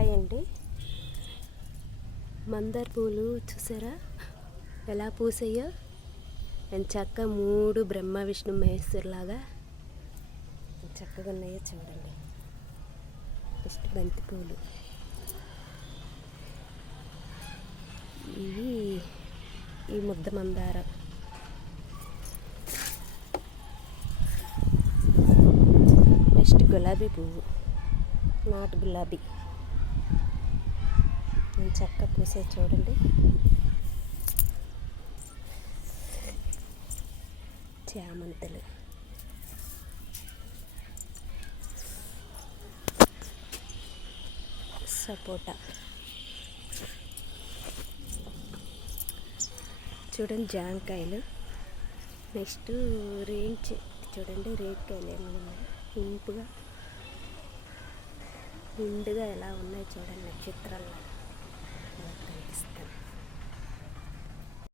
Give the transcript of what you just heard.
Hi అండి. మందార పూలు చూసారా ఎలా పూసాయో? చక్కగా 3 బ్రహ్మ విష్ణు మహేశ్వరులాగా చక్కగా ఉన్నాయో చూడండి. నెక్స్ట్ బంతి పూలు, ఇవి ఈ ముద్ద మందారం, నెక్స్ట్ గులాబీ పువ్వు, నాటు గులాబీ చక్కగా పూసే చూడండి. చామంతులు, సపోటా చూడండి, జాంకాయలు, నెక్స్ట్ రేంజ్ చూడండి, రేగికాయలు ఏమి ఉన్నాయి ఇంపుగా నిండుగా ఎలా ఉన్నాయి చూడండి, నక్షత్రాలు.